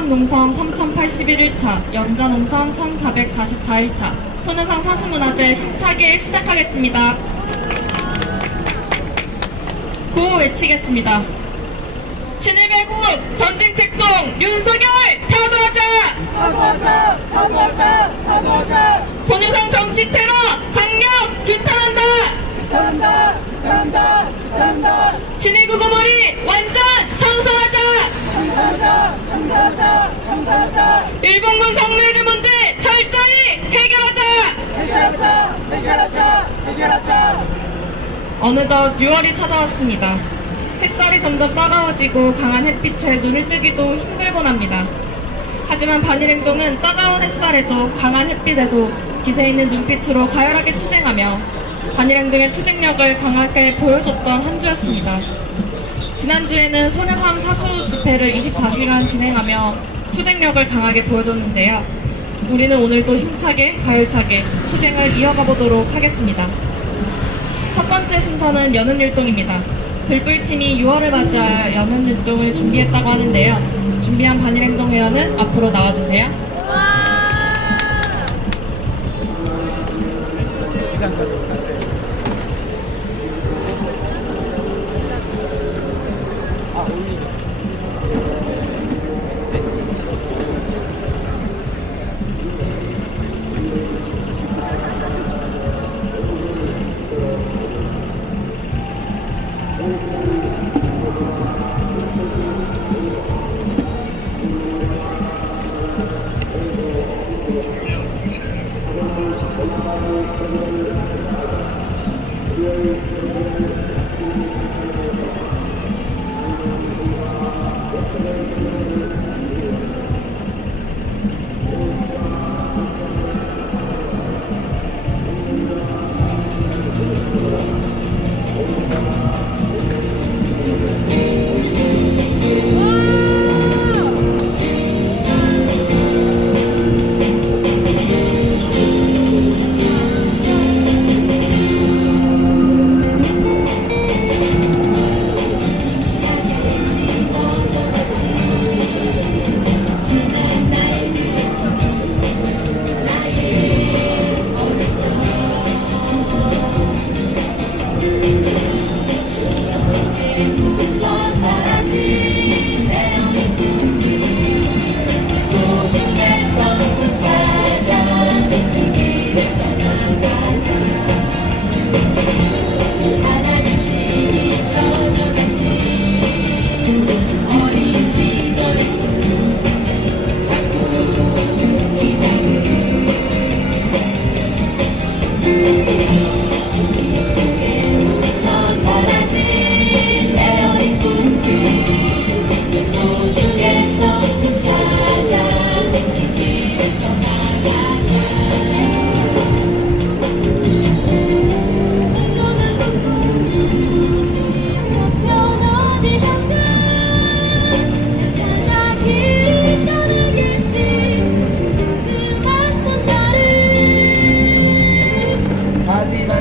한강농성 3081일차, 영자농성 1444일차 소녀상 사슴문화제 힘차게 시작하겠습니다. 구호 외치겠습니다. 친일매국 전쟁책동 윤석열 타도하자! 타도하자! 타도하자! 타도하자! 소녀상 정치 테러 강력 규탄한다! 규탄한다! 규탄한다! 규탄한다! 친일구 고머리 완전 청산하자! 청산하자! 청산하자! 청산하자! 일본군 성노예대 문제 철저히 해결하자! 해결하자! 해결하자! 해결하자! 어느덧 6월이 찾아왔습니다. 햇살이 점점 따가워지고 강한 햇빛에 눈을 뜨기도 힘들곤 합니다. 하지만 반일행동은 따가운 햇살에도 강한 햇빛에도 기세 있는 눈빛으로 가열하게 투쟁하며 반일행동의 투쟁력을 강하게 보여줬던 한 주였습니다. 지난주에는 소녀상 사수 집회를 24시간 진행하며 투쟁력을 강하게 보여줬는데요. 우리는 오늘도 힘차게 가열차게 투쟁을 이어가 보도록 하겠습니다. 첫 번째 순서는 연은율동입니다. 들꿀팀이 6월을 맞이하여 연은율동을 준비했다고 하는데요. 준비한 반일행동 회원은 앞으로 나와주세요.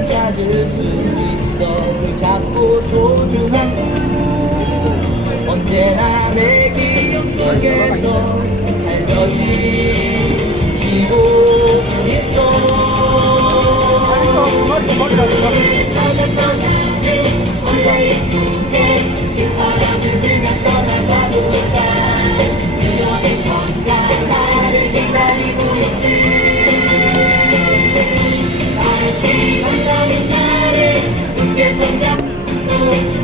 찾을 수 있어 그 작고 소중한 꿈 언제나 내 기억 속에서 살며시 숨쉬고 있어 찾았던 나를 설레일 속에 그 바람을 들며 떠나가보자 그녀의 손가 나를 기다리고 있을 감사는 나를 굳게 손잡고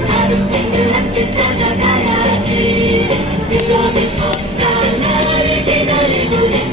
하루빛을 함께 찾아가야지 그녀의 손가 나를 기다리고 있을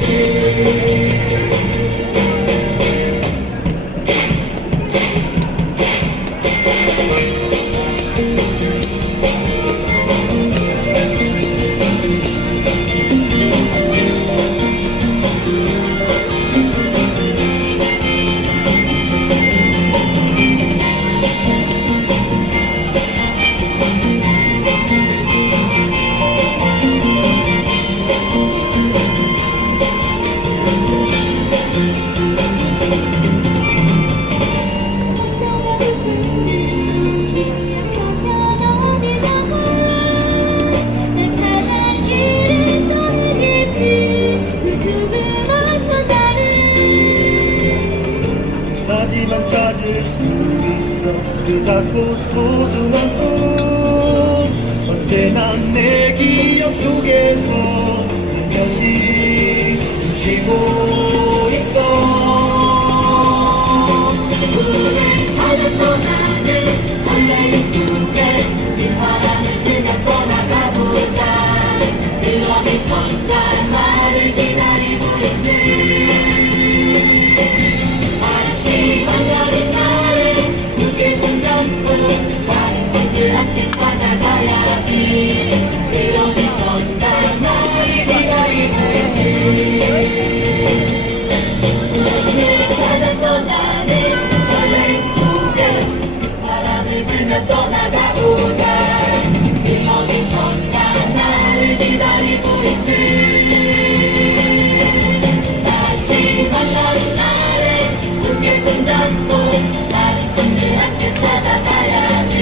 그 작고 소중한 꿈 언제나 내 기억 속에서 살며시 숨쉬고 있어. 꿈을 찾아 떠나는 설레는 순간 빈바람을 들며 떠나가보자. 그 어디선가 나를 기다리고 있을 아름다운 여린 나를 굳게 손잡고 다른 분들 함께 찾아가야지. 그 어디선가 나를 기다리고 있을 꿈을 찾아 떠나는 설레임 속에 바람을 불며 떠나가보자. 그 어디선가 나를 기다리고 있을 다시 만나는 나를 굳게 손잡고 다른 꿈들 함께 찾아가야지.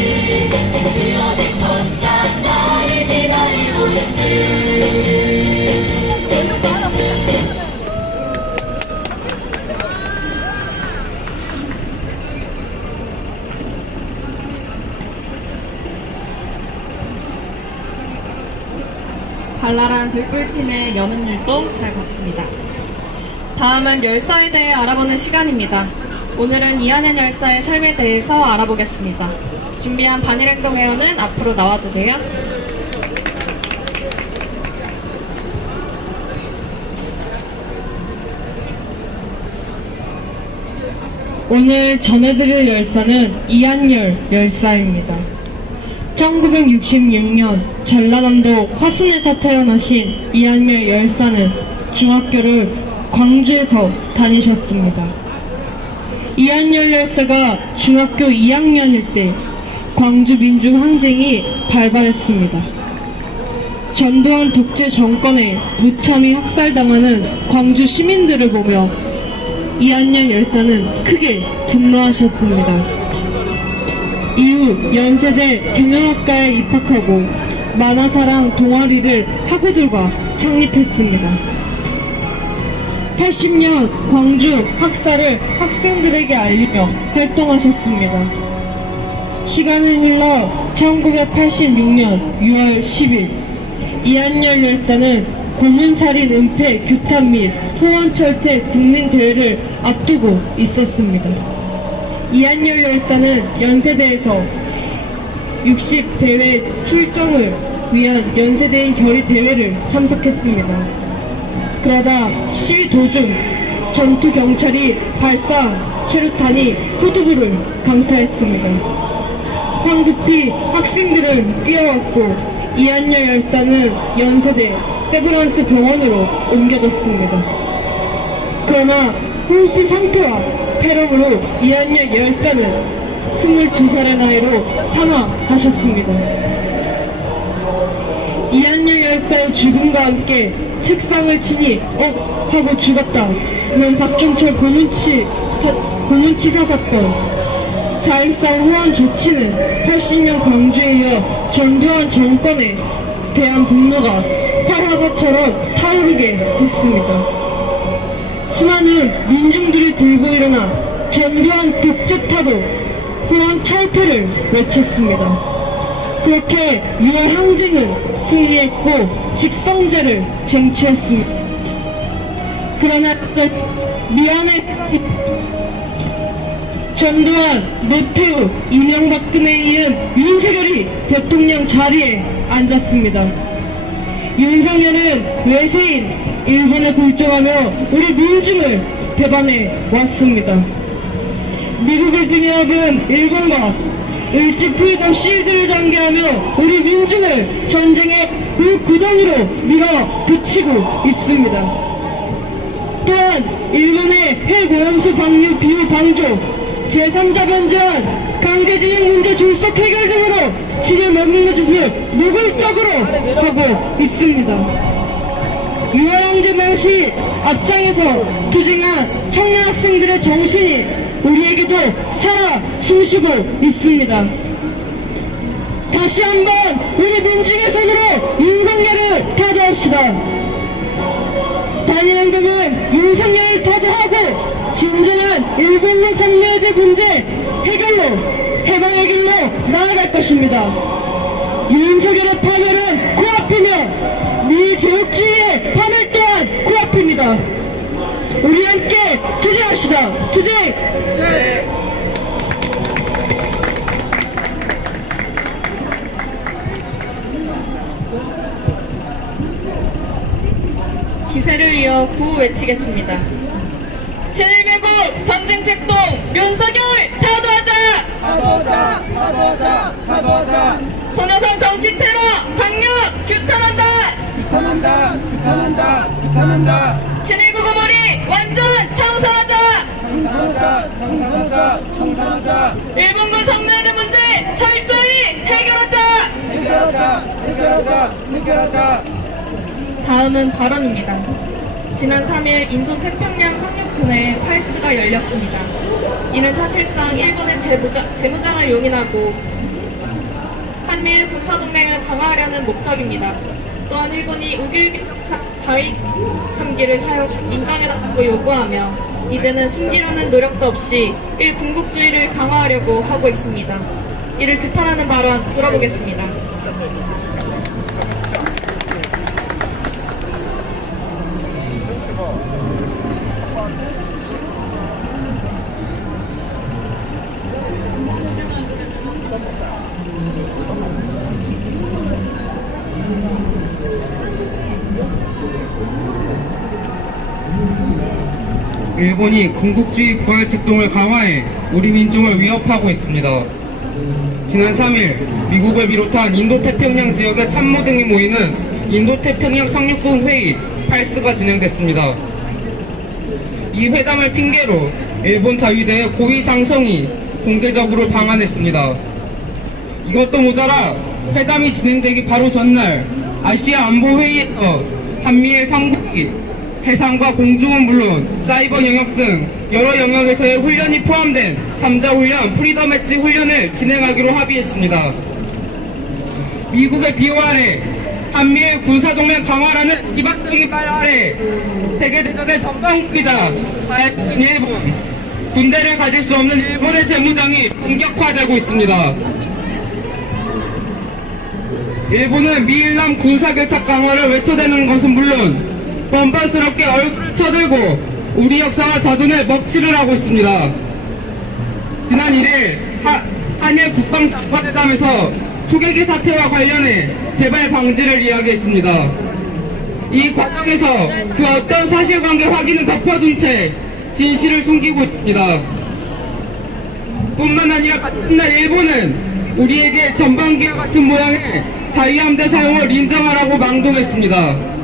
그 어디선가 나를 기다리고 있을 발랄한 들불팀의 여는 율동 잘 봤습니다. 다음은 열사에 대해 알아보는 시간입니다. 오늘은 이한현 열사의 삶에 대해서 알아보겠습니다. 준비한 반일행동 회원은 앞으로 나와주세요. 오늘 전해드릴 열사는 이한열 열사입니다. 1966년 전라남도 화순에서 태어나신 이한열 열사는 중학교를 광주에서 다니셨습니다. 이한열 열사가 중학교 2학년일 때 광주 민중항쟁이 발발했습니다. 전두환 독재 정권에 무참히 학살당하는 광주 시민들을 보며 이한열 열사는 크게 분노하셨습니다. 이후 연세대 경영학과에 입학하고 만화사랑 동아리를 학우들과 창립했습니다. 80년 광주 학살을 학생들에게 알리며 활동하셨습니다. 시간은 흘러 1986년 6월 10일 이한열 열사는 고문살인 은폐 규탄 및 호원철퇴 국민대회를 앞두고 있었습니다. 이한열 열사는 연세대에서 60대회 출정을 위한 연세대인 결의 대회를 참석했습니다. 그러다 시위 도중 전투 경찰이 발사 최루탄이 후두부를 강타했습니다. 황급히 학생들은 뛰어왔고 이한열 열사는 연세대 세브란스 병원으로 옮겨졌습니다. 그러나 혼수 상태와 폐렴으로 이한열 열사는 22살의 나이로 사망하셨습니다. 이한열 열사의 죽음과 함께 책상을 치니 하고 죽었다는 박종철 고문치사 사건, 4.13 호원 조치는 80년 광주에 이어 전두환 정권에 대한 분노가 활화사처럼 타오르게 했습니다. 수많은 민중들이 들고 일어나 전두환 독재타도 호원 철폐를 외쳤습니다. 그렇게 6월 항쟁은 승리했고 직성제를 쟁취했습니다. 그러나 미안해 전두환, 노태우, 이명박근혜에 이은 윤석열이 대통령 자리에 앉았습니다. 윤석열은 외세인 일본에 굴종하며 우리 민중을 배반해 왔습니다. 미국을 등에 업은 일본과 일찍 프리덤 실드를 전개하며 우리 민중을 전쟁의 구덩이로 밀어붙이고 있습니다. 또한 일본의 핵오염수 방류 비유 방조, 제3자 변제안, 강제징용 문제 졸속 해결 등으로 치료 먹는 짓을 노골적으로 하고 있습니다. 6월 항쟁 당시 앞장에서 투쟁한 청년 학생들의 정신이 우리에게도 살아 숨쉬고 있습니다. 다시 한번 우리 민중의 손으로 윤석열을 타도합시다. 반일행동은 윤석열을 타도하고 진정한 일본로 상류제 문제 해결로 해방의 길로 나아갈 것입니다. 윤석열의 파멸은 코앞이며 미제국주의의 파멸 또한 코앞입니다. 우리 함께 투쟁합시다. 투쟁! 기세를 이어 구호 외치겠습니다. 친일매국 전쟁 책동 윤석열 타도하자! 타도하자, 타도하자, 타도하자. 소녀선 정치 테러 강력 규탄한다! 규탄한다, 규탄한다, 규탄한다. 친일국 머리 완전 청산하자! 청산하자, 청산하자, 청산하자. 일본군 성노예대 문제 철저히 해결하자! 해결하자, 해결하자, 해결하자. 다음은 발언입니다. 지난 3일 인도 태평양 상륙군에 팔스가 열렸습니다. 이는 사실상 일본의 재무장을 용인하고 한미일 군사동맹을 강화하려는 목적입니다. 또한 일본이 우길 자위 함기를 인정해달라고 요구하며 이제는 숨기려는 노력도 없이 일군국주의를 강화하려고 하고 있습니다. 이를 규탄하는 발언 들어보겠습니다. 일본이 군국주의 부활 책동을 강화해 우리 민중을 위협하고 있습니다. 지난 3일 미국을 비롯한 인도태평양 지역의 참모 등이 모이는 인도태평양 상륙군 회의 팔스가 진행됐습니다. 이 회담을 핑계로 일본 자위대의 고위 장성이 공개적으로 방한했습니다. 이것도 모자라 회담이 진행되기 바로 전날 아시아 안보회의에서 한미일 3국이 해상과 공중은 물론 사이버 영역 등 여러 영역에서의 훈련이 포함된 3자 훈련 프리덤 엣지 훈련을 진행하기로 합의했습니다. 미국의 비호 아래 한미일 군사동맹 강화라는 비박적인 말 아래 세계대전의 전방국이다 발표인 일본, 군대를 가질 수 없는 일본의 재무장이 본격화되고 있습니다. 일본은 미일남 군사결탁 강화를 외쳐대는 것은 물론 뻔뻔스럽게 얼굴을 쳐들고 우리 역사와 자존을 먹칠을 하고 있습니다. 지난 1일 한일 국방장관회담에서 초계기 사태와 관련해 재발 방지를 이야기했습니다. 이 과정에서 그 어떤 사실관계 확인은 덮어둔 채 진실을 숨기고 있습니다. 뿐만 아니라 같은 날 일본은 우리에게 전반기와 같은 모양의 자위함대 사용을 인정하라고 망동했습니다.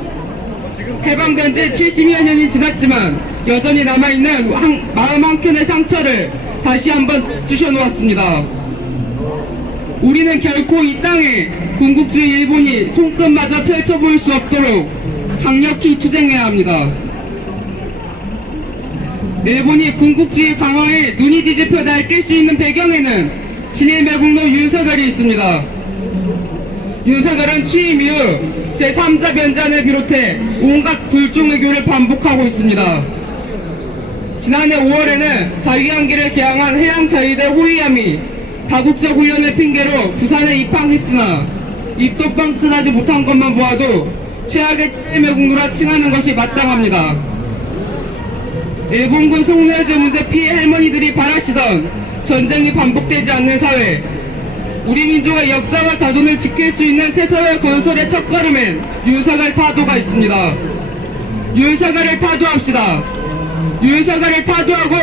해방된 지 70여 년이 지났지만 여전히 남아있는 마음 한켠의 상처를 다시 한번 주셔놓았습니다. 우리는 결코 이 땅에 군국주의 일본이 손끝마저 펼쳐보일 수 없도록 강력히 투쟁해야 합니다. 일본이 군국주의 강화에 눈이 뒤집혀 날뛸 수 있는 배경에는 친일 매국노 윤석열이 있습니다. 윤석열은 취임 이후 제3자 변잔을 비롯해 온갖 굴종외교를 반복하고 있습니다. 지난해 5월에는 자위함기를 개항한 해양자위대 호위함이 다국적 훈련을 핑계로 부산에 입항했으나 입도 뻥끗하지 못한 것만 보아도 최악의 친일 매국노라 칭하는 것이 마땅합니다. 일본군 송로해제 문제 피해 할머니들이 바라시던 전쟁이 반복되지 않는 사회, 우리 민족의 역사와 자존을 지킬 수 있는 새사회 건설의 첫걸음엔 윤석열 타도가 있습니다. 윤석열을 타도합시다. 윤석열을 타도하고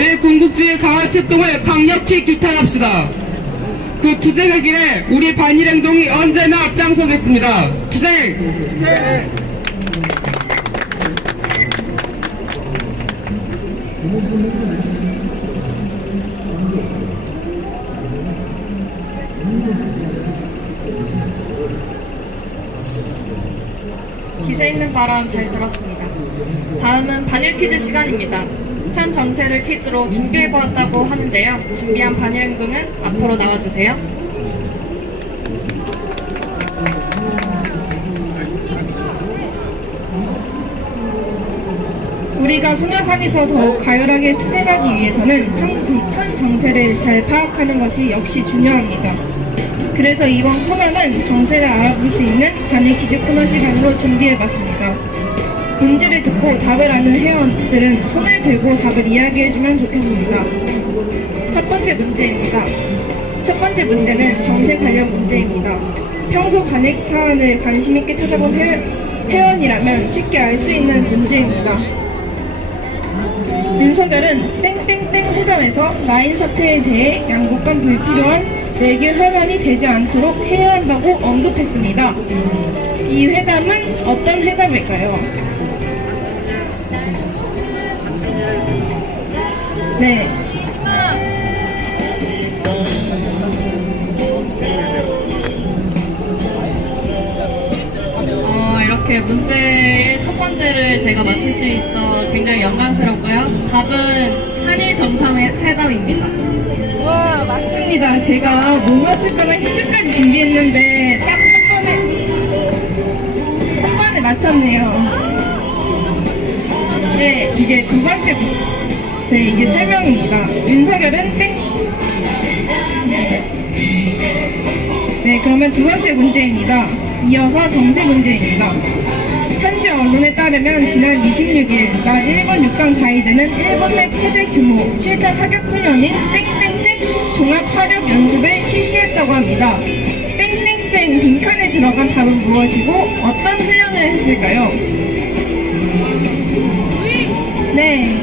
일군국주의 강화 책동을 강력히 규탄합시다. 그 투쟁의 길에 우리 반일행동이 언제나 앞장서겠습니다. 투쟁! 기세 있는 발언 잘 들었습니다. 다음은 반일 퀴즈 시간입니다. 현 정세를 퀴즈로 준비해보았다고 하는데요. 준비한 반일 행동은 앞으로 나와주세요. 우리 우리가 소녀상에서 더욱 가열하게 투쟁하기 위해서는 현 정세를 잘 파악하는 것이 역시 중요합니다. 그래서 이번 코너는 정세를 알아볼 수 있는 반의 기재 코너 시간으로 준비해봤습니다. 문제를 듣고 답을 아는 회원들은 손을 들고 답을 이야기해주면 좋겠습니다. 첫 번째 문제입니다. 첫 번째 문제는 정세 관련 문제입니다. 평소 반의 사안을 관심 있게 찾아본 회원이라면 쉽게 알 수 있는 문제입니다. 윤석열은 땡땡땡 회담에서 라인 사태에 대해 양국 간 불필요한 외교 혈안이 되지 않도록 해야 한다고 언급했습니다. 이 회담은 어떤 회담일까요? 네. 이렇게 문제의 첫 번째를 제가 맞출 수 있어 굉장히 영광스럽고요. 답은 한일 정상회담입니다. 와, 맞습니다. 제가 못 맞출까봐 힌트까지 준비했는데 딱 한 번에 맞췄네요. 네, 이제 두 번째 이게 설명입니다. 윤석열은 땡. 네, 그러면 두 번째 문제입니다. 이어서 정세 문제입니다. 현재 언론에 따르면 지난 26일 날 일본 육상 자위대는 일본 내 최대 규모 실전 사격 훈련인 땡땡땡 종합화력 연습을 실시했다고 합니다. 땡땡땡 빈칸에 들어간 답은 무엇이고 어떤 훈련을 했을까요? 네.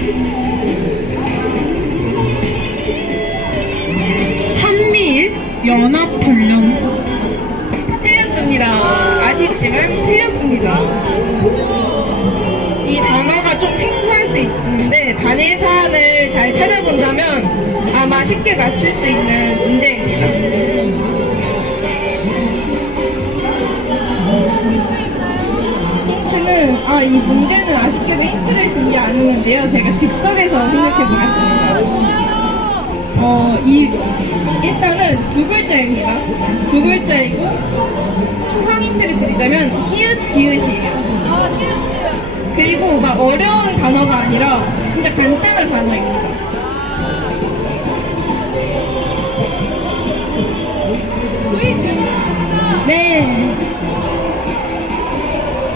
한미일 연합훈련. 틀렸습니다. 아쉽지만 틀렸습니다. 이 단어가 좀 생소할 수 있는데 반의 사안을 잘 찾아본다면 아마 쉽게 맞출 수 있는 문제입니다. 힌트는 이 문제는 아쉽게도 힌트를 준비 안 했는데요. 제가 즉석에서 생각해 보겠습니다. 일단은 두 글자입니다. 두 글자이고 초상 힌트를 드리자면 히읗 지읒이에요. 그리고 막 어려운 단어가 아니라 진짜 간단한 단어입니다. 네.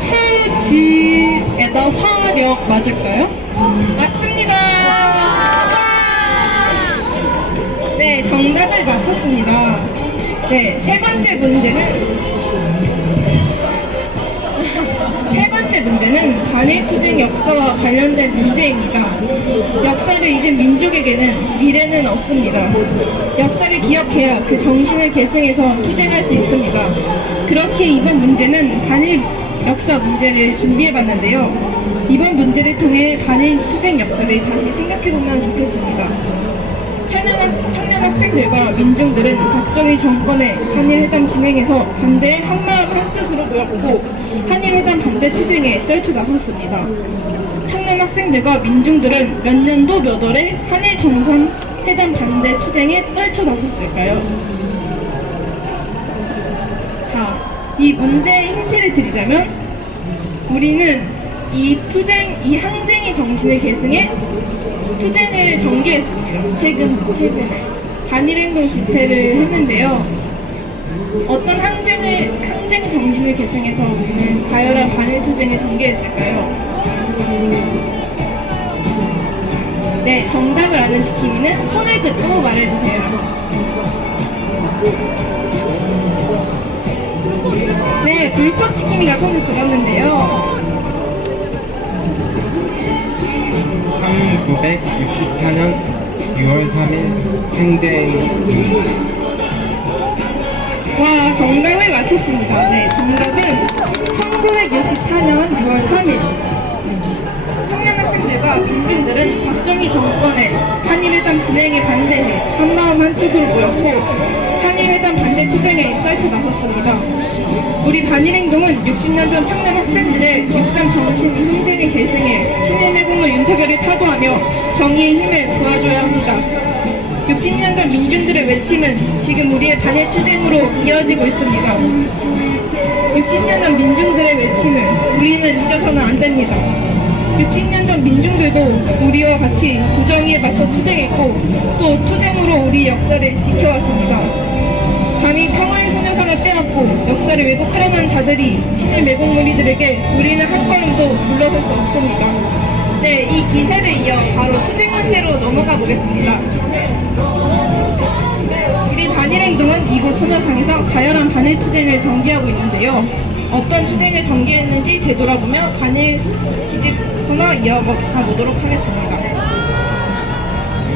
해지에다 화력 맞을까요? 맞습니다. 네, 정답을 맞췄습니다. 네, 세 번째 문제는 반일투쟁 역사와 관련된 문제입니다. 역사를 잊은 민족에게는 미래는 없습니다. 역사를 기억해야 그 정신을 계승해서 투쟁할 수 있습니다. 그렇게 이번 문제는 반일 역사 문제를 준비해봤는데요. 이번 문제를 통해 반일 투쟁 역사를 다시 생각해보면 좋겠습니다. 청년 학생들과 민중들은 박정희 정권의 한일회담 진행에서 반대에 한마음 한뜻으로 모였고 한일회담 반대 투쟁에 떨쳐나섰습니다. 청년 학생들과 민중들은 몇 년도 몇 월에 한일 정상회담 반대 투쟁에 떨쳐나섰을까요? 자, 이 문제의 힌트를 드리자면 우리는 이 항쟁의 정신을 계승해 투쟁을 전개했습니다. 최근에 반일행동 집회를 했는데요. 어떤 항쟁 정신을 계승해서 우리는 가열한 반일 투쟁을 전개했을까요? 네, 정답을 아는 지킴이는 손을 듣고 말해주세요. 네, 불꽃 지킴이가 손을 들었는데요. 1964년 6월 3일 행쟁. 와, 정답을 맞췄습니다. 네, 정답은 1964년 6월 3일. 청년 학생들과 민중들은 박정희 정권의 한일회담 진행에 반대해 한마음 한뜻으로 모였고 한일회담 반대 투쟁에 떨쳐나섰습니다. 우리 반일행동은 60년 전 청년 학생들의 육상 정신 항쟁의 계승에 친일매국노 윤석열을 타도하며 정의의 힘을 보여줘야 합니다. 60년 전 민중들의 외침은 지금 우리의 반일 투쟁으로 이어지고 있습니다. 60년 전 민중들의 외침을 우리는 잊어서는 안 됩니다. 몇십 년 전 민중들도 우리와 같이 부정에 맞서 투쟁했고 또 투쟁으로 우리 역사를 지켜왔습니다. 감히 평화의 소녀상을 빼앗고 역사를 왜곡하려는 자들이 친일 매국 무리들에게 우리는 한 걸음도 물러설 수 없습니다. 네, 이 기세를 이어 바로 투쟁 문제로 넘어가 보겠습니다. 우리 반일행동은 이곳 소녀상에서 가열한 반일 투쟁을 전개하고 있는데요. 어떤 투쟁을 전개했는지 되돌아보며 반일 기집 코너 이어가 보도록 하겠습니다.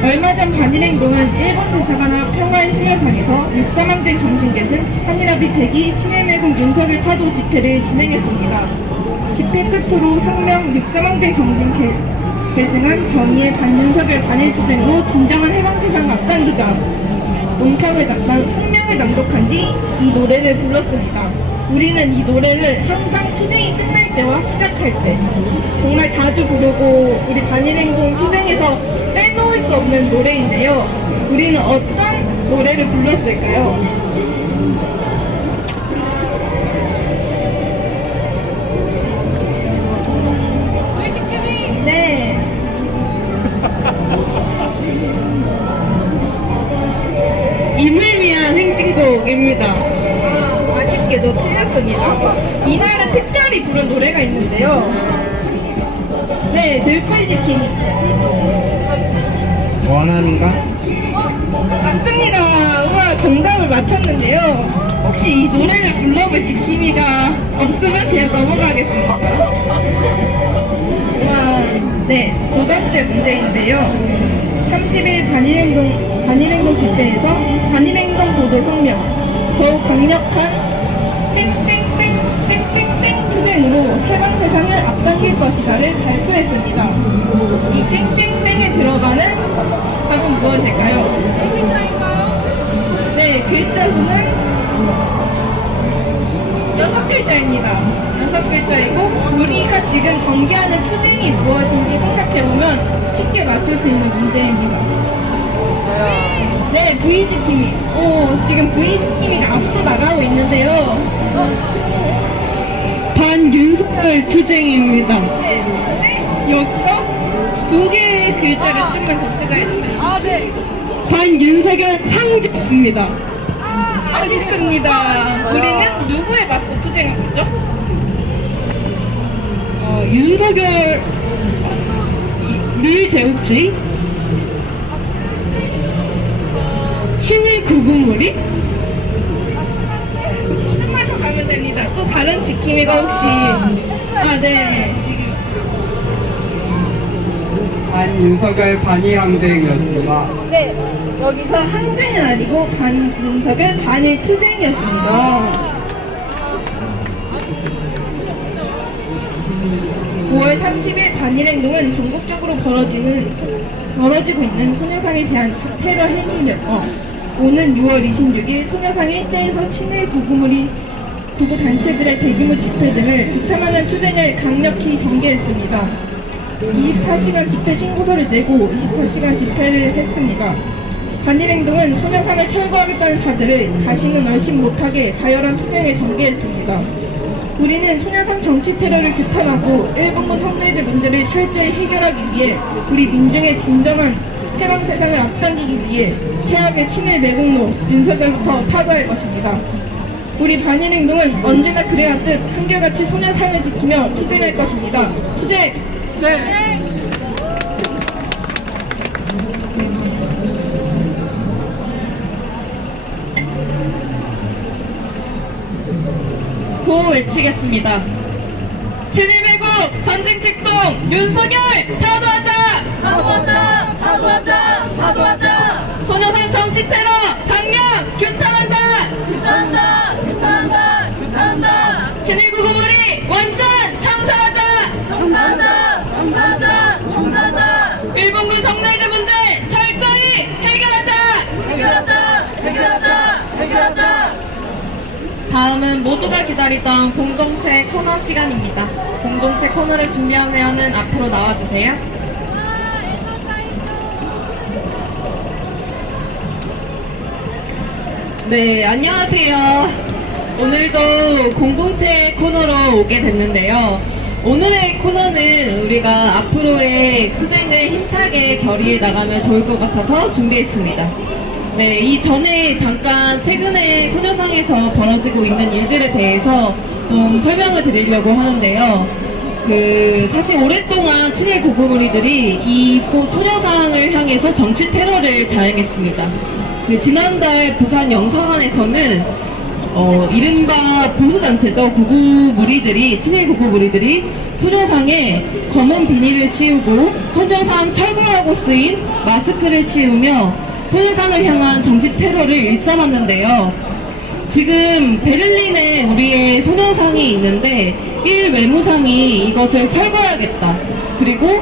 얼마 전 반일행동은 일본 대사관과 평화의 수녀상에서 6.3항쟁 정신계승, 한일합의 대기, 친일매국 윤석열 타도 집회를 진행했습니다. 집회 끝으로 성명 6.3항쟁 정신계승한 정의의 반윤석열 반일투쟁으로 진정한 해방세상을 앞당기자 논평을 성명을 낭독한 뒤 이 노래를 불렀습니다. 우리는 이 노래를 항상 투쟁이 끝날 때와 시작할 때 정말 자주 부르고 우리 반일행동 투쟁에서 빼놓을 수 없는 노래인데요. 우리는 어떤 노래를 불렀을까요? 네. 임을 위한 행진곡입니다. 아쉽게도 틀렸습니다. 이날은 특별히 부른 노래가 있는데요. 네, 들풀 지킴이. 원하는가? 맞습니다. 우와, 정답을 맞췄는데요. 혹시 이 노래를 불러볼 지킴이가 없으면 그냥 넘어가겠습니다. 우와, 네, 두 번째 문제인데요. 30일 반일행동 집회에서 반일행동 보도 성명, 더욱 강력한 땡땡땡 투쟁으로 해방 세상을 앞당길 것이다를 발표했습니다. 이 땡땡땡에 들어가는 답은 무엇일까요? 네, 글자 수는 6글자입니다. 6글자이고 우리가 지금 전개하는 투쟁이 무엇인지 생각해보면 쉽게 맞출 수 있는 문제입니다. 네, VGP미. 지금 VGP미가 앞서 나가고 있는데요. 반윤석열 투쟁입니다. 네, 여기서 두 개의 글자를 좀만 더 추가해주세요. 네. 반윤석열 항쟁입니다. 아쉽습니다. 우리는 누구에 맞서 투쟁하고 있죠? 윤석열 밀제국주의? 친일 구구무리? 조금만 더 가면 됩니다. 또 다른 지킴이가 혹시 네, 지금 반윤석열 반일항쟁이었습니다. 네, 여기서 항쟁은 아니고 반윤석열 반일 투쟁이었습니다. 5월 30일 반일행동은 전국적으로 벌어지고 있는 소녀상에 대한 테러 행위며 오는 6월 26일 소녀상 일대에서 친일 구구 단체들의 대규모 집회 등을 비탄하는 투쟁을 강력히 전개했습니다. 24시간 집회 신고서를 내고 24시간 집회를 했습니다. 반일행동은 소녀상을 철거하겠다는 자들을 다시는 얼씬 못하게 가열한 투쟁을 전개했습니다. 우리는 소녀상 정치 테러를 규탄하고 일본군 성노예제 문제를 철저히 해결하기 위해 우리 민중의 진정한 해방 세상을 앞당기기 위해 최악의 친일 매국노 윤석열부터 타도할 것입니다. 우리 반일행동은 언제나 그래왔듯 한결같이 소녀상을 지키며 투쟁할 것입니다. 투쟁! 네. 구호 외치겠습니다. 친일매국 전쟁 책동 윤석열 타도하자! 타도하자! 타도하자! 타도하자! 소녀상 정치 테러 강력 규탄한다! 규탄한다! 규탄한다! 규탄한다! 친일 구구무리 완전 청사하자! 청사하자! 청사하자! 청사하자! 일본군 성노예제 문제 철저히 해결하자! 해결하자! 해결하자! 해결하자! 다음은 모두가 기다리던 공동체 코너 시간입니다. 공동체 코너를 준비하면은 앞으로 나와주세요. 네, 안녕하세요. 오늘도 공동체 코너로 오게 됐는데요. 오늘의 코너는 우리가 앞으로의 투쟁을 힘차게 결의해 나가면 좋을 것 같아서 준비했습니다. 네, 이전에 잠깐 최근에 소녀상에서 벌어지고 있는 일들에 대해서 좀 설명을 드리려고 하는데요. 사실 오랫동안 친일 구구무리들이 이 소녀상을 향해서 정치 테러를 자행했습니다. 지난달 부산 영사관에서는 이른바 보수단체죠. 친일 구구무리들이 소녀상에 검은 비닐을 씌우고 소녀상 철거라고 쓰인 마스크를 씌우며 소녀상을 향한 정치 테러를 일삼았는데요. 지금 베를린에 우리의 소녀상이 있는데 1 외무상이 이것을 철거해야겠다. 그리고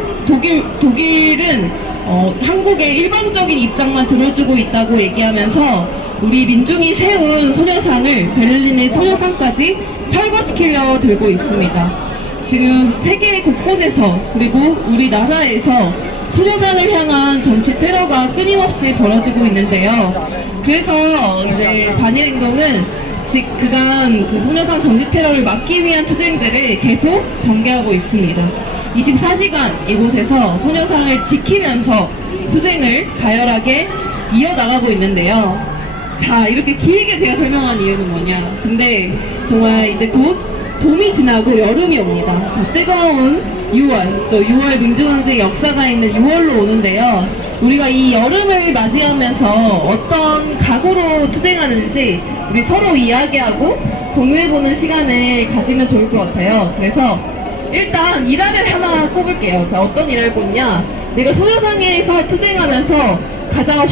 독일은 한국의 일반적인 입장만 들어주고 있다고 얘기하면서 우리 민중이 세운 소녀상을 베를린의 소녀상까지 철거시키려 들고 있습니다. 지금 세계 곳곳에서 그리고 우리나라에서 소녀상을 향한 정치 테러가 끊임없이 벌어지고 있는데요. 그래서 이제 반일행동은 그간 소녀상 정치 테러를 막기 위한 투쟁들을 계속 전개하고 있습니다. 24시간 이곳에서 소녀상을 지키면서 투쟁을 가열하게 이어나가고 있는데요. 자, 이렇게 길게 제가 설명한 이유는 뭐냐. 근데 정말 이제 곧 봄이 지나고 여름이 옵니다. 자, 뜨거운 6월, 또 6월 민주항쟁의 역사가 있는 6월로 오는데요. 우리가 이 여름을 맞이하면서 어떤 각오로 투쟁하는지 우리 서로 이야기하고 공유해보는 시간을 가지면 좋을 것 같아요. 그래서 일단 일화를 하나 꼽을게요. 자, 어떤 일화를 꼽냐. 내가 소녀상에서 투쟁하면서 가장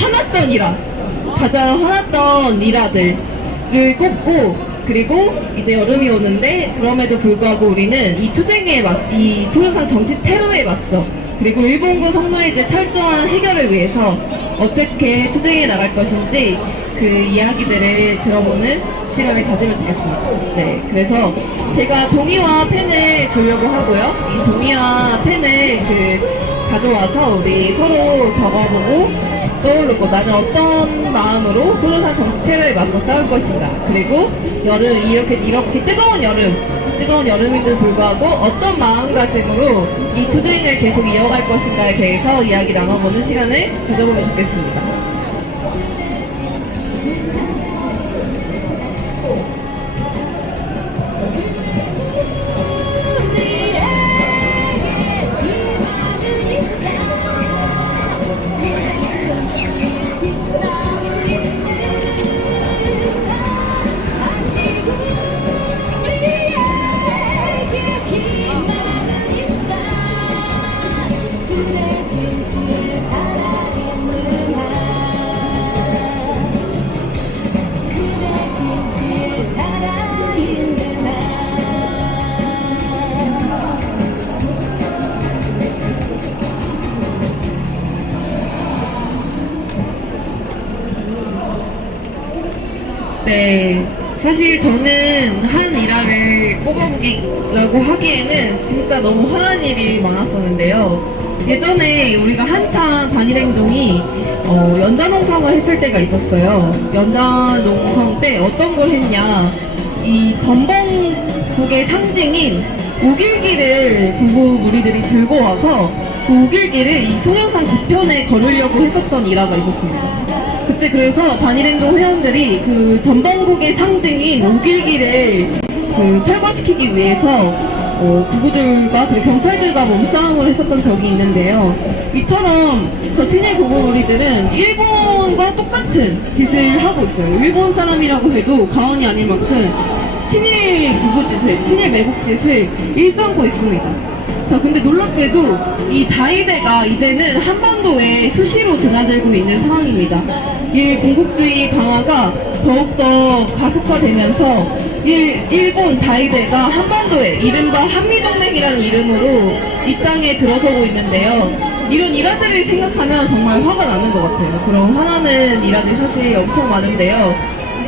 화났던 일화들을 꼽고, 그리고 이제 여름이 오는데 그럼에도 불구하고 우리는 이 소녀상 정치 테러에 맞서, 그리고 일본군 성노예제 철저한 해결을 위해서 어떻게 투쟁해 나갈 것인지 그 이야기들을 들어보는 시간을 가지면 좋겠습니다. 네, 그래서 제가 종이와 펜을 주려고 하고요. 이 종이와 펜을 가져와서 우리 서로 적어보고 떠오르고 나는 어떤 마음으로 소녀상 정치 테러에 맞서 싸울 것인가. 그리고 이렇게 뜨거운 여름인데도 불구하고 어떤 마음가짐으로 이 투쟁을 계속 이어갈 것인가에 대해서 이야기 나눠보는 시간을 가져보면 좋겠습니다. 네, 사실 저는 한 일화를 꼽아보기라고 하기에는 진짜 너무 화난 일이 많았었는데요. 예전에 우리가 한참 반일행동이 연자농성을 했을 때가 있었어요. 연자농성 때 어떤 걸 했냐, 이 전범국의 상징인 우길기를 구구 무리들이 들고 와서 그 우길기를 이 소녀상 뒤편에 걸으려고 했었던 일화가 있었습니다. 그때 그래서 반일행동 회원들이 그 전범국의 상징인 우길기를 철거시키기 위해서 구구들과 경찰들과 몸싸움을 했었던 적이 있는데요. 이처럼 저 친일 구구무리들은 일본과 똑같은 짓을 하고 있어요. 일본 사람이라고 해도 과언이 아닐 만큼 친일 구구짓을, 친일 매국짓을 일삼고 있습니다. 자, 근데 놀랍게도 이 자위대가 이제는 한반도에 수시로 드나들고 있는 상황입니다. 이 군국주의 강화가 더욱더 가속화되면서 일본 자위대가 한반도에 이른바 한미동맹이라는 이름으로 이 땅에 들어서고 있는데요. 이런 일화들을 생각하면 정말 화가 나는 것 같아요. 그런 화나는 일화들이 사실 엄청 많은데요.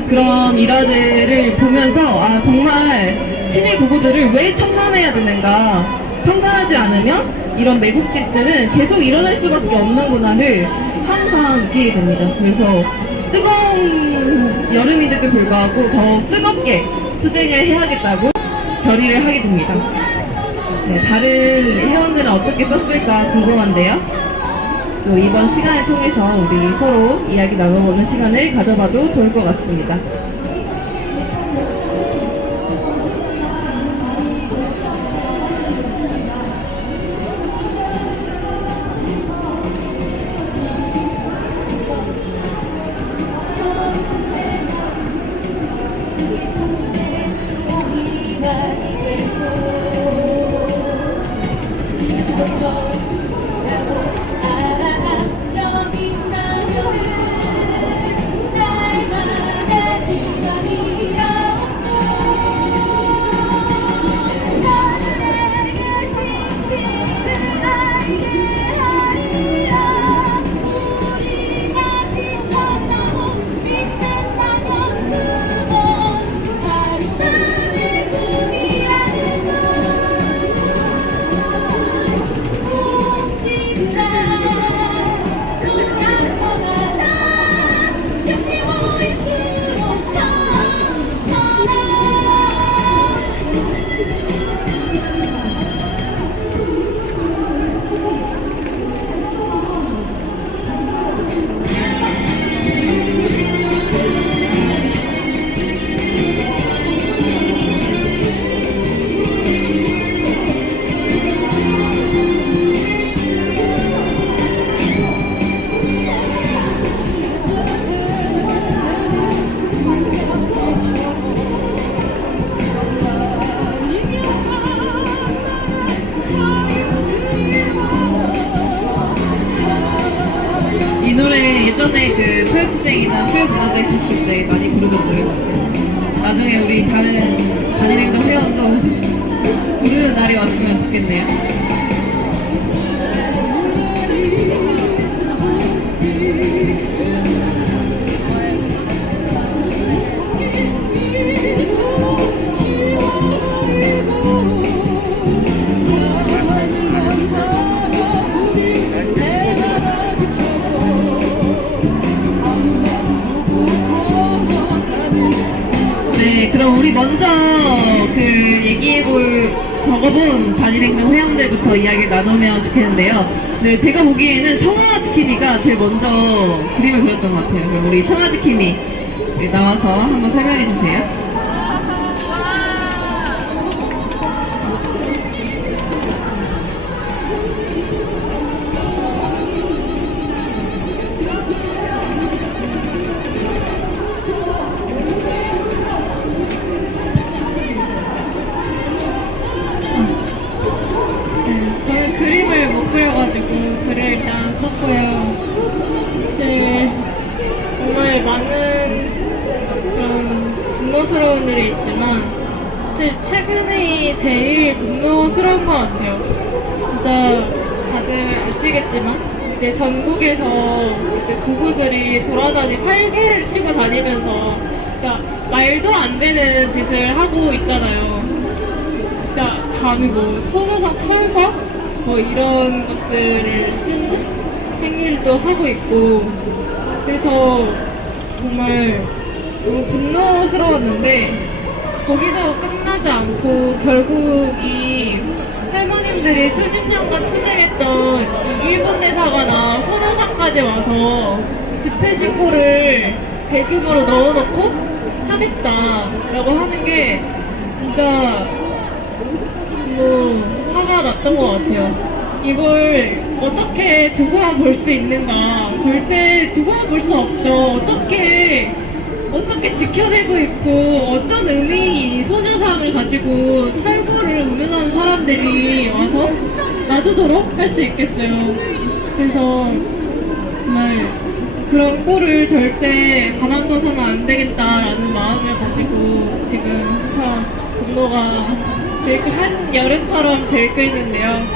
그런 일화들을 보면서 정말 친일 구구들을 왜 청산해야 되는가, 청산하지 않으면 이런 매국짓들은 계속 일어날 수밖에 없는구나를 항상 느끼게 됩니다. 그래서 뜨거운 여름인데도 불구하고 더 뜨겁게 투쟁을 해야겠다고 결의를 하게 됩니다. 네, 다른 회원들은 어떻게 썼을까 궁금한데요. 또 이번 시간을 통해서 우리 서로 이야기 나눠보는 시간을 가져봐도 좋을 것 같습니다. 이 노래 예전에 그 토요투쟁이나 수요문화제 있었을 때 많이 부르던 노래 같아요. 나중에 우리 다른 단일행동 회원도 부르는 날이 왔으면 좋겠네요. 네, 그럼 우리 먼저 적어본 단일행동 회원들부터 이야기를 나누면 좋겠는데요. 네, 제가 보기에는 청아지킴이가 제일 먼저 그림을 그렸던 것 같아요. 그럼 우리 청아지킴이 나와서 한번 설명해 주세요. 저는 그림을 못 그려가지고 글을 일단 썼고요. 사실 정말 많은 그런 분노스러운 일이 있지만 사실 최근에 제일 분노스러운 것 같아요. 진짜 다들 아시겠지만 이제 전국에서 이제 부부들이 돌아다니 팔개를 치고 다니면서 진짜 말도 안 되는 짓을 하고 있잖아요. 진짜 감히 뭐 선호상 철거? 뭐 이런 것들을 쓴 행위도 하고 있고 그래서 정말 너무 분노스러웠는데 거기서 끝나지 않고 결국 이 할머님들이 수십 년간 투쟁했던 이 일본 내사관나 선호상까지 와서 집회 신고를 대규모로 넣어놓고 하겠다라고 하는 게 진짜 화가 났던 것 같아요. 이걸 어떻게 두고만 볼 수 있는가? 절대 두고만 볼 수 없죠. 어떻게 지켜내고 있고 어떤 의미 이 소녀상을 가지고 철거를 운운하는 사람들이 와서 놔두도록 할 수 있겠어요. 그래서 정말 그런 꼴을 절대 가만둬서는 안 되겠다라는 마음을 가지고 지금 참 분노가 한 여름처럼 들끓는데요.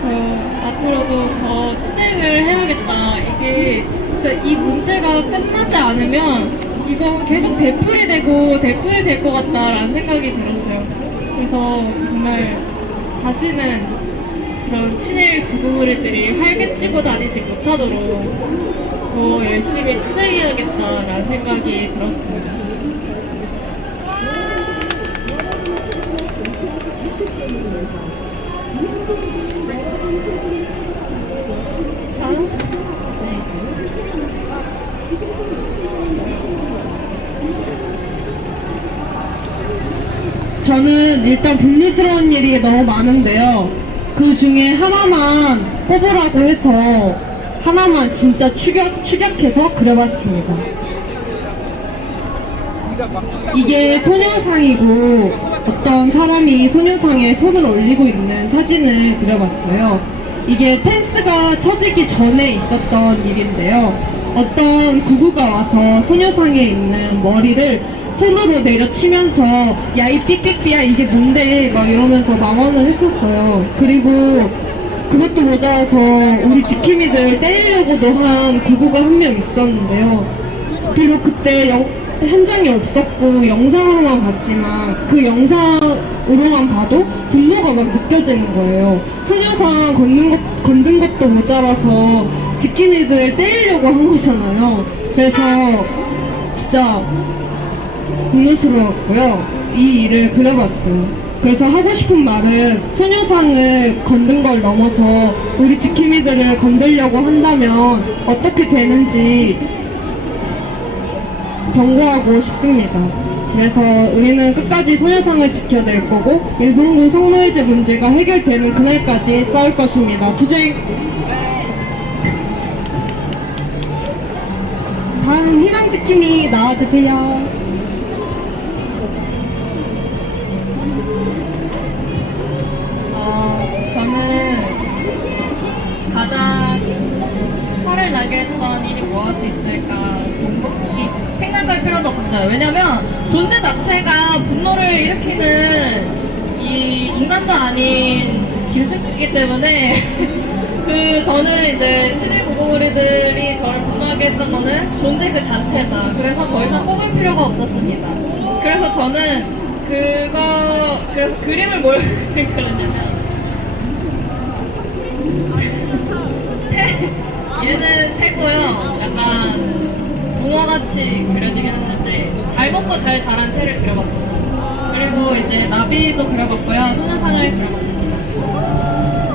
그래서 앞으로도 더 투쟁을 해야겠다. 이게 진짜 이 문제가 끝나지 않으면 이건 계속 되풀이되고 될 것 같다라는 생각이 들었어요. 그래서 정말 다시는 그런 친일 극우들이 활개치고 다니지 못하도록 더 열심히 투쟁해야겠다라는 생각이 들었습니다. 저는 일단 분노스러운 일이 너무 많은데요. 그 중에 하나만 뽑으라고 해서 하나만 진짜 추격해서 그려봤습니다. 이게 소녀상이고 어떤 사람이 소녀상에 손을 올리고 있는 사진을 그려봤어요. 이게 펜스가 쳐지기 전에 있었던 일인데요. 어떤 구구가 와서 소녀상에 있는 머리를 손으로 내려치면서 야 이 삐삐삐야 이게 뭔데 막 이러면서 망언을 했었어요. 그리고 그것도 모자라서 우리 지킴이들 때리려고도 한 구구가 한 명 있었는데요. 비록 그때 현장이 없었고 영상으로만 봤지만 그 영상으로만 봐도 분노가 막 느껴지는 거예요. 소녀상 건든 것도 모자라서 지킴이들 때리려고 한 거잖아요. 그래서 진짜 분노스러웠고요. 이 일을 그려봤어요. 그래서 하고 싶은 말은 소녀상을 건든 걸 넘어서 우리 지킴이들을 건들려고 한다면 어떻게 되는지 경고하고 싶습니다. 그래서 우리는 끝까지 소녀상을 지켜낼 거고 일본군 성노예제 문제가 해결되는 그날까지 싸울 것입니다. 투쟁! 다음 희망지킴이 나와주세요. 저는 가장 화를 나게 했던 일이 무엇이 있을까 생각할 필요도 없어요. 왜냐면 존재 자체가 분노를 일으키는 이 인간도 아닌 짐승이기 때문에 저는 이제 친일 구구무리들이 저를 분노하게 했던 거는 존재 그 자체다. 그래서 더 이상 꼽을 필요가 없었습니다. 그래서 저는 그래서 그림을 뭘 그렸냐면 얘는 새고요. 약간 붕어같이 그려지긴 했는데 잘 먹고 잘 자란 새를 그려봤습니다. 그리고 이제 나비도 그려봤고요. 소녀상을 그려봤습니다.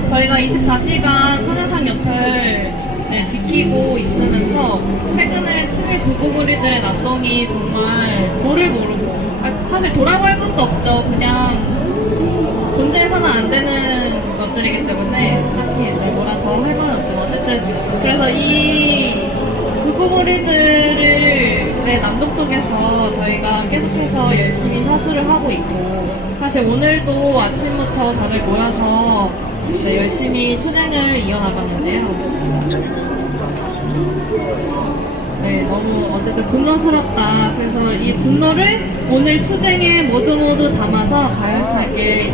저희가 24시간 소녀상 옆을 이제 지키고 있으면서 최근에 친일 구구무리들의 난동이 정말 도를 모르고 사실 도라고 할 것도 없죠. 그냥 존재해서는 안 되는 것들이기 때문에 딱히 이제 뭐라 더 할 건 없지만 어쨌든 그래서 이 구구무리들의 난동 속에서 저희가 계속해서 열심히 사수를 하고 있고 사실 오늘도 아침부터 다들 모여서 이제 열심히 투쟁을 이어나갔는데요. 네, 너무 어쨌든 분노스럽다. 그래서 이 분노를 오늘 투쟁에 모두 담아서 가열차게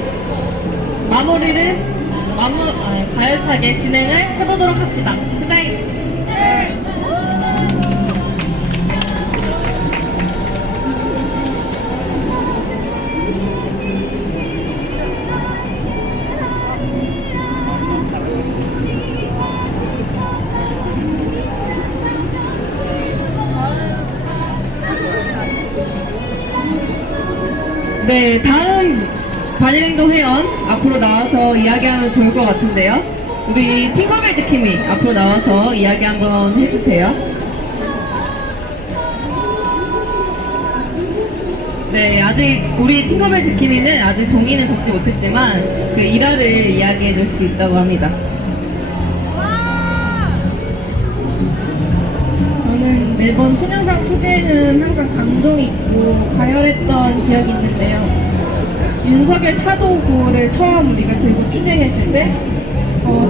가열차게 진행을 해보도록 합시다. 투쟁! 네, 다음 반일행동 회원 앞으로 나와서 이야기하면 좋을 것 같은데요. 우리 팅커벨 지킴이 앞으로 나와서 이야기 한번 해주세요. 네, 아직 우리 팅커벨 지킴이는 아직 종이는 접지 못했지만 그 일화를 이야기해 줄 수 있다고 합니다. 저는 매번 소녀상 투쟁은 항상 감동이 있고 가열했던 기억이 있는데요. 윤석열 타도 구호를 처음 우리가 들고 투쟁했을 때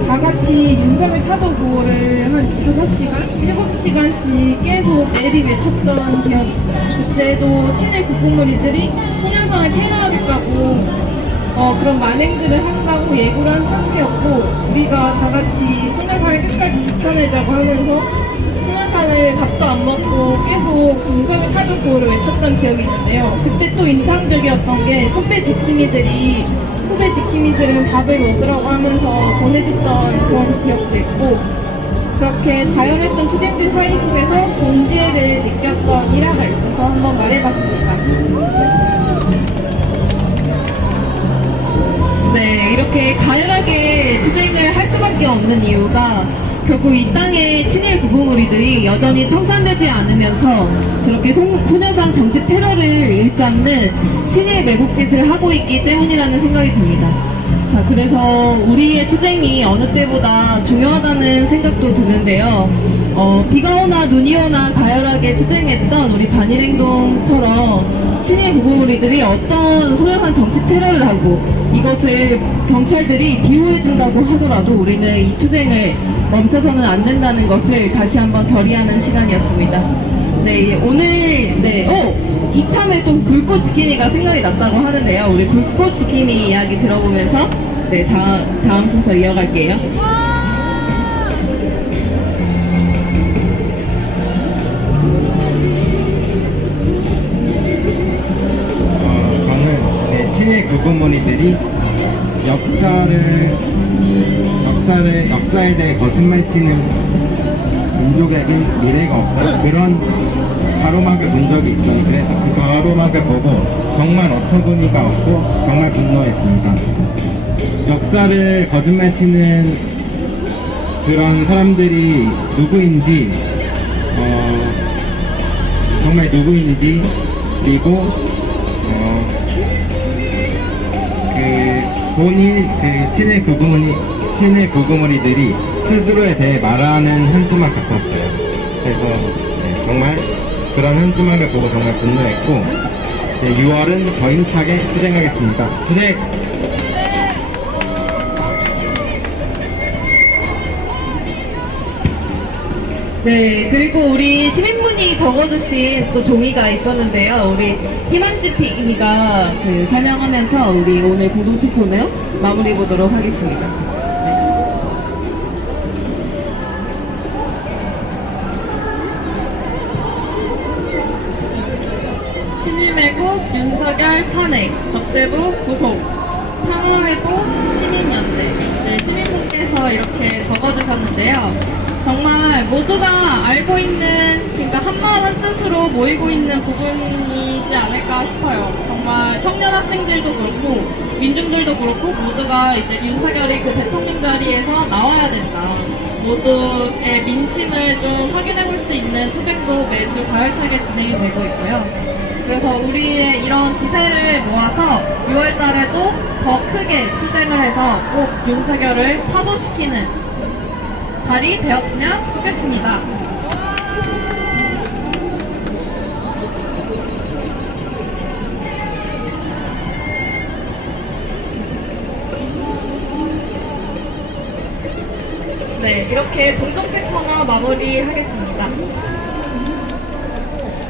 다 같이 윤석열 타도 구호를 한 5시간, 7시간씩 계속 매일 외쳤던 기억이 있어요. 그때도 친일 구구무리들이 소녀상을 테러하겠다고 그런 만행들을 한다고 예고를 한 상태였고 우리가 다 같이 소녀상을 끝까지 지켜내자고 하면서 소녀상을 밥도 안 먹고 계속 윤석열 타도 구호를 외쳤던 기억이 있는데요. 그때 또 인상적이었던 게 후배 지킴이들은 밥을 먹으라고 하면서 보내줬던 그런 기억도 있고 그렇게 가열했던 투쟁들 사이 속에서 본질을 느꼈던 일화가 있어서 한번 말해봤습니다. 네, 이렇게 가열하게 투쟁을 할 수밖에 없는 이유가 결국 이 땅의 친일 구구무리들이 여전히 청산되지 않으면서 저렇게 소녀상 정치 테러를 일삼는 친일 매국짓을 하고 있기 때문이라는 생각이 듭니다. 자, 그래서 우리의 투쟁이 어느 때보다 중요하다는 생각도 드는데요. 비가 오나 눈이 오나 가열하게 투쟁했던 우리 반일행동처럼 친일 구구무리들이 어떤 소녀상 정치 테러를 하고 이것을 경찰들이 비호해준다고 하더라도 우리는 이 투쟁을 멈춰서는 안 된다는 것을 다시 한번 결의하는 시간이었습니다. 네, 오늘, 이참에 또 불꽃 지킴이가 생각이 났다고 하는데요. 우리 불꽃 지킴이 이야기 들어보면서, 네, 다음 순서 이어갈게요. 저는 친일 구구무리들이 역사에 대해 거짓말치는 민족에게 미래가 없다, 그런 가로막을 본 적이 있어요. 그래서 그 가로막을 보고 정말 어처구니가 없고 정말 분노했습니다. 역사를 거짓말치는 그런 사람들이 누구인지, 정말 누구인지, 그리고 친일 구구무리들이 스스로에 대해 말하는 한수막 같았어요. 그래서 정말 그런 한수막을 보고 정말 분노했고, 6월은 더 힘차게 투쟁하겠습니다. 투쟁! 네, 그리고 우리 시민분이 적어주신 또 종이가 있었는데요. 우리 희망지 PD가 설명하면서 우리 오늘 공동투표는 마무리 보도록 하겠습니다. 친일매국 윤석열 탄핵, 적대부 구속, 평화회복 시민연대. 네, 시민분께서 이렇게 적어주셨는데요. 정말 모두가 알고 있는, 그러니까 한마음 한뜻으로 모이고 있는 부분이지 않을까 싶어요. 정말 청년 학생들도 그렇고 민중들도 그렇고 모두가 이제 윤석열이 그 대통령 자리에서 나와야 된다. 모두의 민심을 좀 확인해 볼 수 있는 투쟁도 매주 가열차게 진행이 되고 있고요. 그래서 우리의 이런 기세를 모아서 6월 달에도 더 크게 투쟁을 해서 꼭 윤석열을 파도시키는 달이 되었으면 좋겠습니다. 네, 이렇게 공동체 코너 마무리하겠습니다.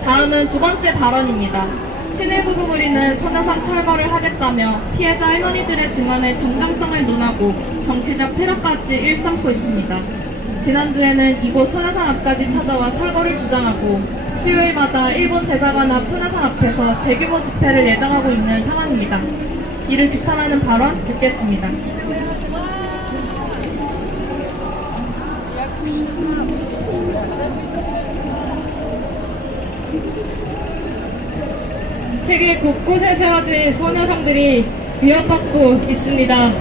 다음은 두 번째 발언입니다. 친일 구구무리는 소녀상 철거를 하겠다며 피해자 할머니들의 증언의 정당성을 논하고 정치적 테러까지 일삼고 있습니다. 지난주에는 이곳 소녀상 앞까지 찾아와 철거를 주장하고 수요일마다 일본 대사관 앞 소녀상 앞에서 대규모 집회를 예정하고 있는 상황입니다. 이를 비판하는 발언 듣겠습니다. 세계 곳곳에 세워진 소녀상들이 위협받고 있습니다.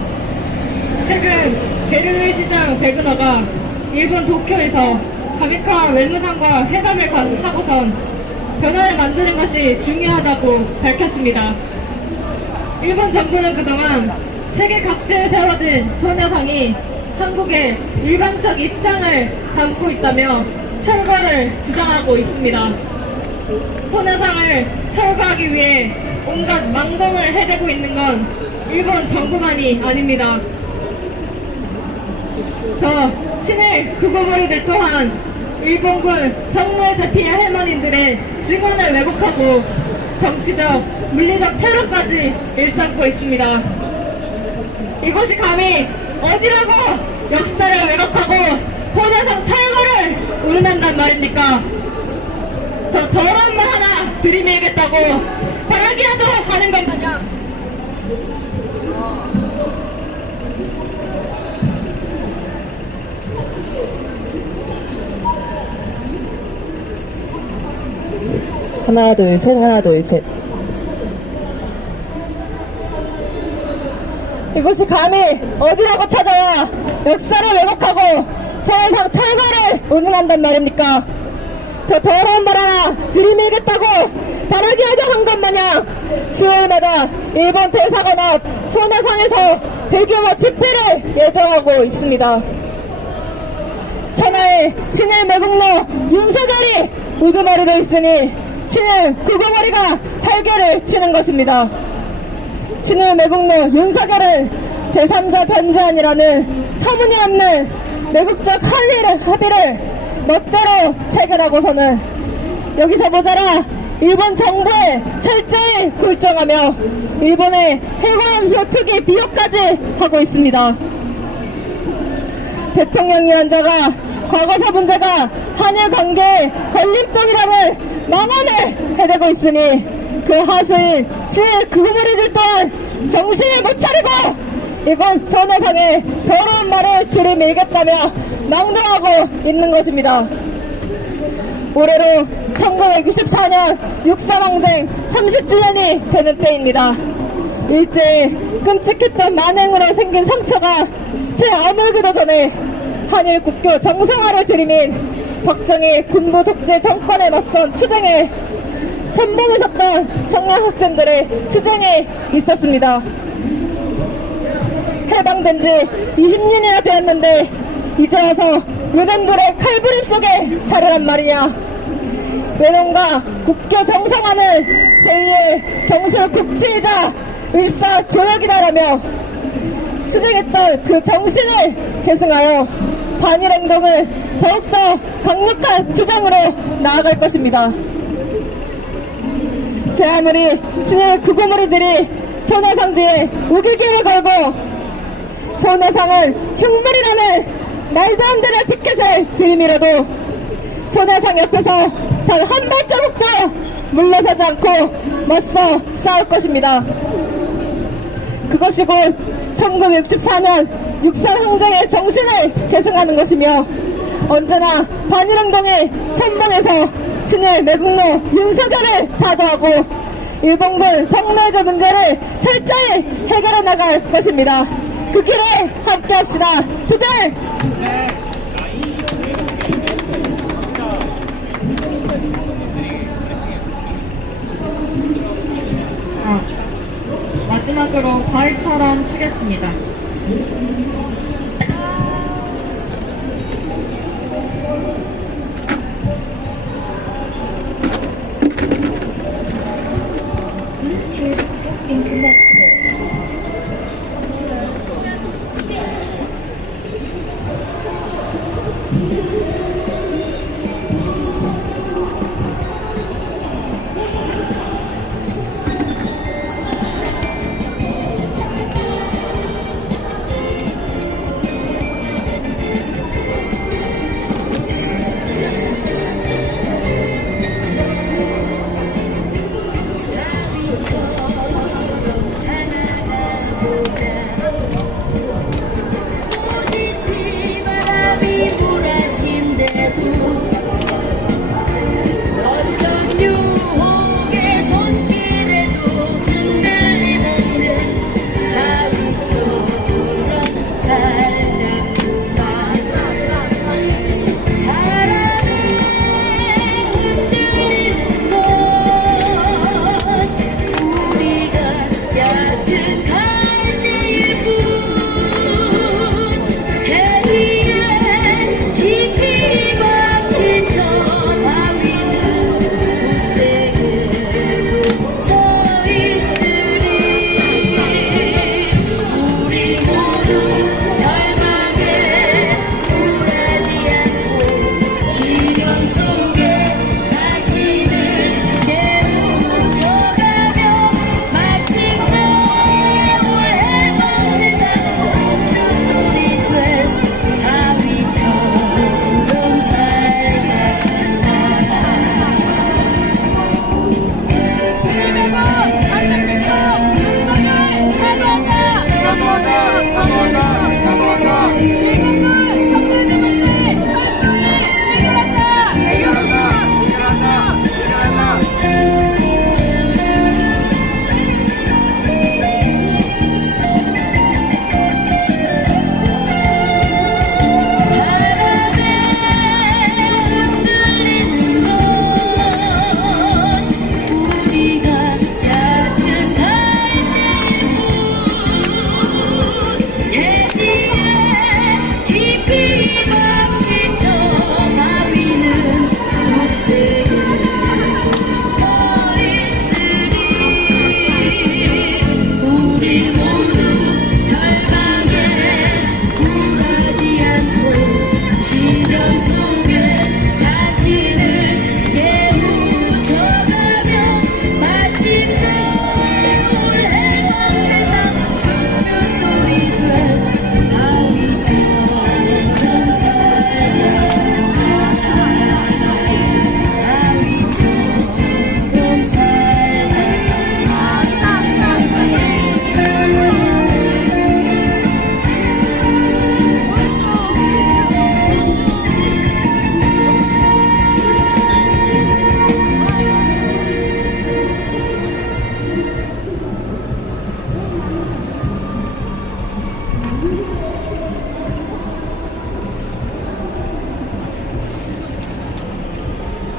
최근 베를린 시장 베그너가 일본 도쿄에서 가미카 웰무상과 회담을 하고선 변화를 만드는 것이 중요하다고 밝혔습니다. 일본 정부는 그동안 세계 각지에 세워진 소녀상이 한국의 일방적 입장을 담고 있다며 철거를 주장하고 있습니다. 소녀상을 철거하기 위해 온갖 망공을 해대고 있는 건 일본 정부만이 아닙니다. 저 친일 구구무리들 또한 일본군 성노예 피해 할머니들의 증언을 왜곡하고 정치적, 물리적 테러까지 일삼고 있습니다. 이것이 감히 어디라고 역사를 왜곡하고 소녀상 철거를 운운한단 말입니까? 저 더러운 말 하나 들이밀겠다고 바라기라도 하는 겁니다. 하나 둘 셋, 하나 둘 셋. 이곳이 감히 어디라고 찾아와 역사를 왜곡하고 서해상 철거를 운운한단 말입니까? 저 더러운 말 하나 들이밀겠다고 바라게 하려 한 것 마냥 수요일마다 일본 대사관 앞 소나상에서 대규모 집회를 예정하고 있습니다. 천하의 친일 매국노 윤석열이 우두머리로 있으니 친일 구구머리가 팔개를 치는 것입니다. 친일 매국노 윤석열은 제3자 변제안이라는 터무니없는 매국적 합의를 멋대로 체결하고서는 여기서 모자라 일본 정부에 철저히 굴종하며 일본의 해고연수 투기 비호까지 하고 있습니다. 대통령 위원자가 과거사 문제가 한일 관계의 걸림돌이라는 망언을 해대고 있으니 그 하수인 친일 구구머리들 또한 정신을 못 차리고 이곳 소내상에 더러운 말을 들이밀겠다며 낭독하고 있는 것입니다. 올해로 1964년 육사항쟁 30주년이 되는 때입니다. 일제의 끔찍했던 만행으로 생긴 상처가 제 아물기도 전에 한일 국교 정상화를 들이민 박정희 군부 독재 정권에 맞선 투쟁에 선봉에 섰던 청년 학생들의 투쟁에 있었습니다. 해방된 지 20년이나 되었는데 이제 와서 외놈들의 칼부림 속에 살으란 말이냐. 외놈과 국교 정상화는 제2의 경술 국치이자 을사조약이다라며 투쟁했던 그 정신을 계승하여 반일 행동을 더욱더 강력한 투쟁으로 나아갈 것입니다. 제 아무리 친일 구구머리들이 소내상 뒤에 우길기를 걸고 소내상은 흉물이라는 말도 안 되는 피켓을 들이밀어도 소내상 옆에서 단 한 발자국도 물러서지 않고 맞서 싸울 것입니다. 그것이 곧 1964년 육사항쟁의 정신을 계승하는 것이며 언제나 반일행동의 선봉에서 친일 매국노 윤석열을 타도하고 일본군 성노예제 문제를 철저히 해결해 나갈 것입니다. 그 길에 함께합시다. 투쟁! 마지막으로 과일처럼 치겠습니다.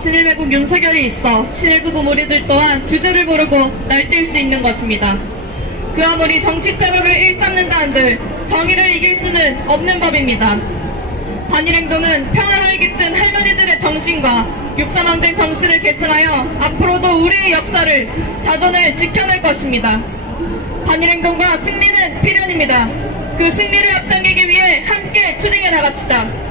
친일매국 윤석열이 있어 친일구금 우리들 또한 주제를 모르고 날뛸 수 있는 것입니다. 그 아무리 정치 테러를 일삼는다 한들 정의를 이길 수는 없는 법입니다. 반일행동은 평화를 깃든 할머니들의 정신과 육사망된 정신을 계승하여 앞으로도 우리의 역사를 자존을 지켜낼 것입니다. 반일행동과 승리는 필연입니다. 그 승리를 앞당기기 위해 함께 투쟁해 나갑시다.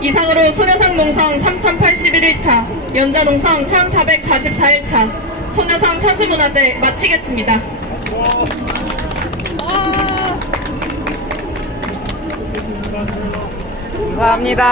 이상으로 소녀상 농성 3081일차, 연자농성 1444일차, 소녀상 사수문화제 마치겠습니다. 감사합니다.